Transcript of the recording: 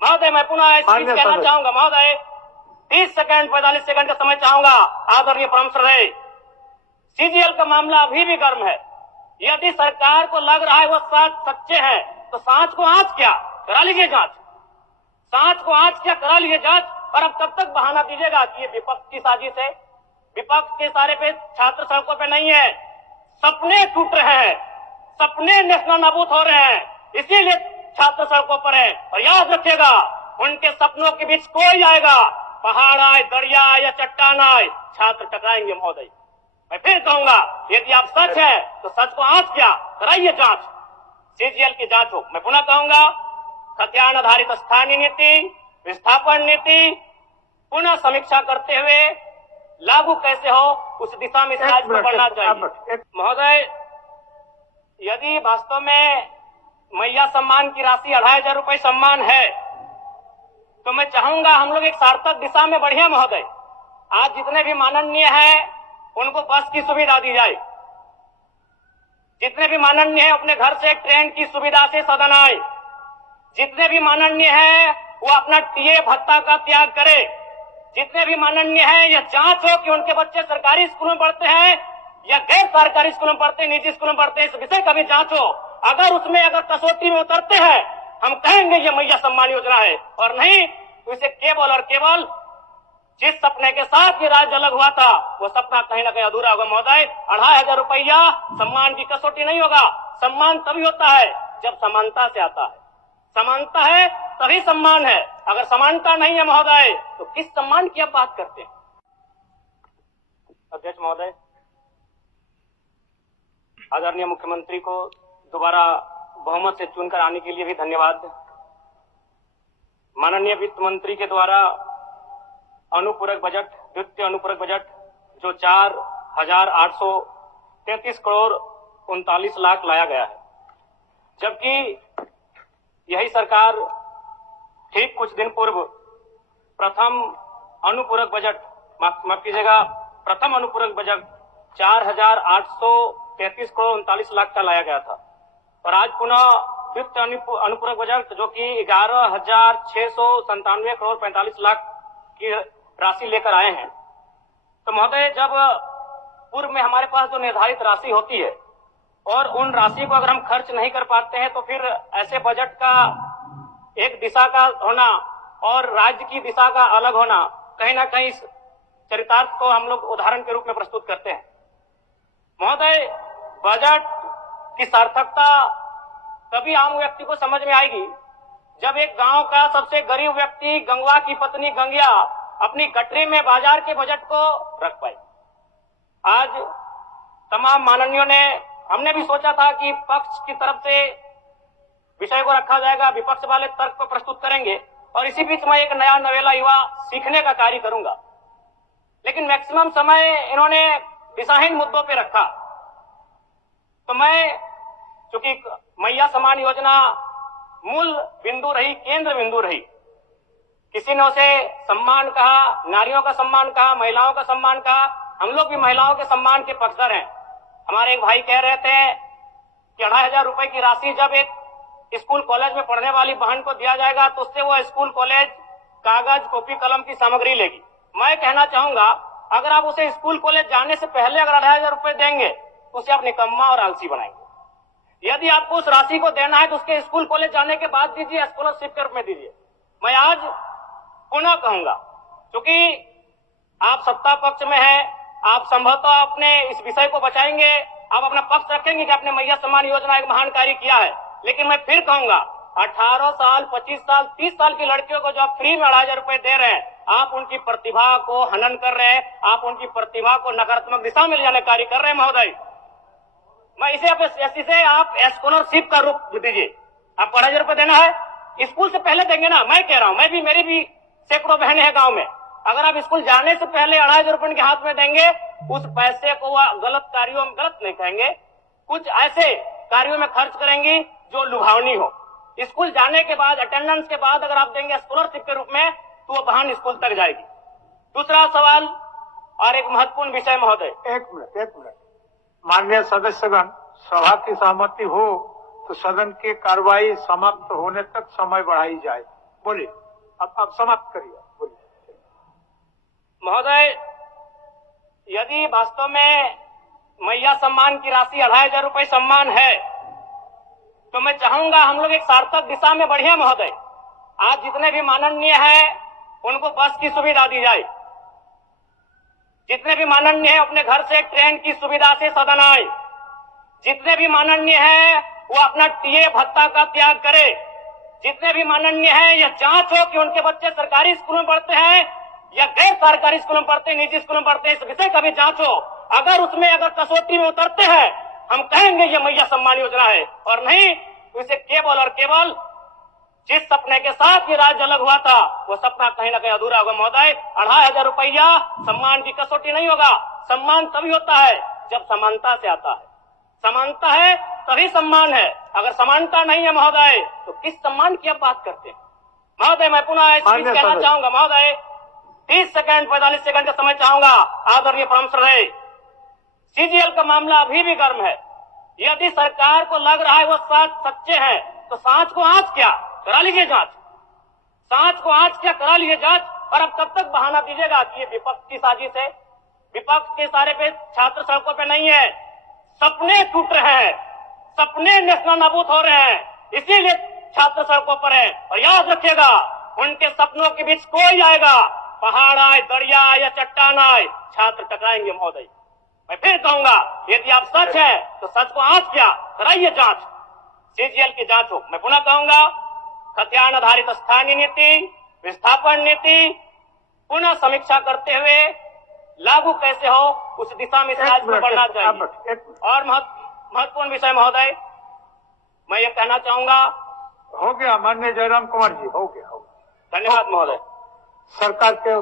महोदय मैं पुनः एक चीज कहना चाहूंगा महोदय, 30 सेकंड 45 सेकंड का समय चाहूंगा। आदरणीय परम श्रद्धेय, सीजीएल का मामला अभी भी गर्म है। यदि सरकार को लग रहा है वो सच्चे हैं तो सांच को आंच क्या करा लीजिए जांच, सांच को आंच क्या करा लीजिए जांच। और अब तब तक बहाना दीजिएगा कि ये विपक्ष की साजिश है। विपक्ष के सारे पे छात्र सड़कों पे नहीं है, सपने टूट रहे हैं, सपने नेशनल नाबूद हो रहे हैं, इसीलिए छात्र सड़कों पर है। और याद रखिएगा, उनके सपनों के बीच कोई आएगा, पहाड़ आए, दरिया आए या चट्टान आए, छात्र टकराएंगे महोदय। मैं फिर कहूंगा, यदि आप सच है तो सच को आंच क्या कराइए जांच, सीजीएल की जांच हो। मैं पुनः कहूंगा, खतियान आधारित स्थानीय नीति, विस्थापन नीति पुनः समीक्षा करते हुए लागू कैसे हो उस दिशा में राज्य को बढ़ना चाहिए। महोदय, यदि वास्तव में मैया सम्मान की राशि 2500 रुपए सम्मान है तो मैं चाहूंगा हम लोग एक सार्थक दिशा में बढ़िया महोदय। आज जितने भी माननीय हैं उनको बस की सुविधा दी जाए, जितने भी माननीय हैं अपने घर से ट्रेन की सुविधा से सदन आए, जितने भी माननीय हैं वो अपना टीए भत्ता का त्याग करे, जितने भी माननीय हैं यह जांच हो कि उनके बच्चे सरकारी स्कूलों में पढ़ते हैं या गैर सरकारी स्कूलों में पढ़ते हैं, निजी स्कूलों में पढ़ते हैं, इस विषय का भी जांच हो। अगर उसमें अगर कसौटी में उतरते हैं हम कहेंगे ये मैया सम्मान योजना है, और नहीं तो इसे केवल और केवल जिस सपने के साथ ये राज्य अलग हुआ था वो सपना कहीं ना कहीं अधूरा होगा महोदय। 2500 रुपया सम्मान की कसौटी नहीं होगा। सम्मान तभी होता है जब समानता से आता है, समानता है तभी सम्मान है। अगर समानता नहीं है महोदय तो किस सम्मान की आप बात करते हैं। अध्यक्ष महोदय, आदरणीय मुख्यमंत्री को दोबारा बहुमत से चुनकर आने के लिए भी धन्यवाद। माननीय वित्त मंत्री के द्वारा अनुपूरक बजट, द्वितीय अनुपूरक बजट जो 4,833 करोड़ 39 लाख लाया गया है, जबकि यही सरकार ठीक कुछ दिन पूर्व प्रथम अनुपूरक बजट, माफ कीजिएगा, प्रथम अनुपूरक बजट 4,833 करोड़ 39 लाख का लाया गया था। और आज पुनः द्वितीय अनुपूरक बजट जो कि 11,697 करोड़ 45 लाख की राशि लेकर आए हैं। तो महोदय, जब पूर्व में हमारे पास जो निर्धारित राशि होती है और उन राशि को अगर हम खर्च नहीं कर पाते हैं तो फिर ऐसे बजट का एक दिशा का होना और राज्य की दिशा का अलग होना, कहीं ना कहीं इस चरितार्थ को हम लोग उदाहरण के रूप में प्रस्तुत करते हैं। महोदय, बजट की सार्थकता तभी आम व्यक्ति को समझ में आएगी जब एक गांव का सबसे गरीब व्यक्ति, गंगवा की पत्नी गंगिया, अपनी गठरी में बाजार के बजट को रख पाई। आज तमाम माननीयों ने, हमने भी सोचा था कि पक्ष की तरफ से विषय को रखा जाएगा, विपक्ष वाले तर्क को प्रस्तुत करेंगे और इसी बीच मैं एक नया नवेला युवा सीखने का कार्य करूंगा। लेकिन मैक्सिमम समय इन्होंने दिशाहीन मुद्दों पे रखा। तो मैं, चूंकि मैया सम्मान योजना मूल बिंदु रही, केंद्र बिंदु रही, किसी ने उसे सम्मान कहा, नारियों का सम्मान कहा, महिलाओं का सम्मान कहा, हम लोग भी महिलाओं के सम्मान के पक्षधर हैं। हमारे एक भाई कह रहे थे कि 2500 रुपए की राशि जब एक स्कूल कॉलेज में पढ़ने वाली बहन को दिया जाएगा तो उससे वो स्कूल कॉलेज कागज, कॉपी, कलम की सामग्री लेगी। मैं कहना चाहूंगा, अगर आप उसे स्कूल कॉलेज जाने से पहले अगर 2500 रुपए देंगे तो उसे आप निकम्मा और आलसी बनाएंगे। यदि आपको उस राशि को देना है तो उसके स्कूल कॉलेज जाने के बाद दीजिए, स्कॉलरशिप के रूप में दीजिए। मैं आज पुनः कहूंगा, क्योंकि आप सत्ता पक्ष में हैं, आप संभवतः अपने इस विषय को बचाएंगे, आप अपना पक्ष रखेंगे कि आपने मैया सम्मान योजना एक महान कार्य किया है। लेकिन मैं फिर कहूंगा, 18 साल, 25 साल, 30 साल की लड़कियों को जो आप फ्री में 2500 रुपए दे रहे हैं, आप उनकी प्रतिभा को हनन कर रहे हैं, आप उनकी प्रतिभा को नकारात्मक दिशा में ले जाने कार्य कर रहे हैं महोदय। मैं इसे आप स्कॉलरशिप का रूप दीजिए। आप 2500 रुपए देना है, स्कूल से पहले देंगे ना। मैं कह रहा हूं, मेरी भी सैकड़ों बहनें हैं गांव में, अगर आप स्कूल जाने से पहले 2500 रुपए उनके हाथ में देंगे, उस पैसे को वह गलत कार्यों में, गलत नहीं कहेंगे, कुछ ऐसे कार्यों में खर्च करेंगी जो लुभावनी हो। स्कूल जाने के बाद, अटेंडेंस के बाद अगर आप देंगे स्कॉलरशिप के रूप में तो वो बहन स्कूल तक जाएगी। दूसरा सवाल और एक महत्वपूर्ण विषय महोदय। एक मिनट माननीय सदस्यगण, सभा की सहमति हो तो सदन की कार्रवाई समाप्त होने तक समय बढ़ाई जाए। बोलिए, अब समाप्त करिए, बोलिए। महोदय, यदि वास्तव में मैया सम्मान की राशि 2,500 रुपए सम्मान है, तो मैं चाहूंगा हम लोग एक सार्थक दिशा में बढ़िया महोदय। आज जितने भी माननीय हैं उनको बस की सुविधा दी जाए, जितने भी माननीय हैं अपने घर से ट्रेन की सुविधा से सदन आए, जितने भी माननीय हैं वो अपना टीए भत्ता का त्याग करे, जितने भी माननीय हैं यह जांच हो कि उनके बच्चे सरकारी स्कूलों में पढ़ते हैं या गैर सरकारी स्कूलों में पढ़ते हैं, निजी स्कूलों में पढ़ते हैं, इस विषय का भी जांच हो। अगर उसमें अगर कसौटी में उतरते हैं, हम कहेंगे ये मैया सम्मान योजना है, और नहीं तो इसे केवल और केवल जिस सपने के साथ ये राज्य अलग हुआ था वो सपना कहीं ना कहीं अधूरा होगा महोदय। 2,500 रुपया सम्मान की कसौटी नहीं होगा। सम्मान तभी होता है जब समानता से आता है, समानता है तभी सम्मान है। अगर समानता नहीं है महोदय तो किस सम्मान की आप बात करते हैं महोदय? मैं पुनः एक चीज कहना चाहूंगा महोदय, 30 सेकंड 45 सेकंड का समय चाहूंगा। आदरणीय परम श्रद्धेय, सीजीएल का मामला अभी भी गर्म है। यदि सरकार को लग रहा है वो सच्चे हैं तो सांच को आंच क्या करा लीजिए जांच, सांच को आंच क्या करा लीजिए जांच। और अब कब तक बहाना दीजिएगा कि ये विपक्ष की साजिश है? विपक्ष के सारे पे छात्र सड़कों पे नहीं है, सपने टूट रहे हैं, सपने नेशनल नाबूद हो रहे हैं, इसीलिए छात्र सड़कों पर है। और याद रखिएगा, उनके सपनों के बीच कोई आएगा, पहाड़ आए, दरिया आए या चट्टान आए, छात्र टकराएंगे महोदय। मैं फिर कहूंगा, यदि आप सच है तो सच को आंच क्या कराइए जांच, सीजीएल की जांच हो। मैं पुनः कहूंगा, खतियान आधारित स्थानीय नीति, विस्थापन नीति पुनः समीक्षा करते हुए लागू कैसे हो उस दिशा में राज्य को बढ़ना चाहिए। और महत्वपूर्ण विषय महोदय, मैं ये कहना चाहूंगा, हो गया माननीय जयराम कुमार जी, हो गया। धन्यवाद महोदय। सरकार के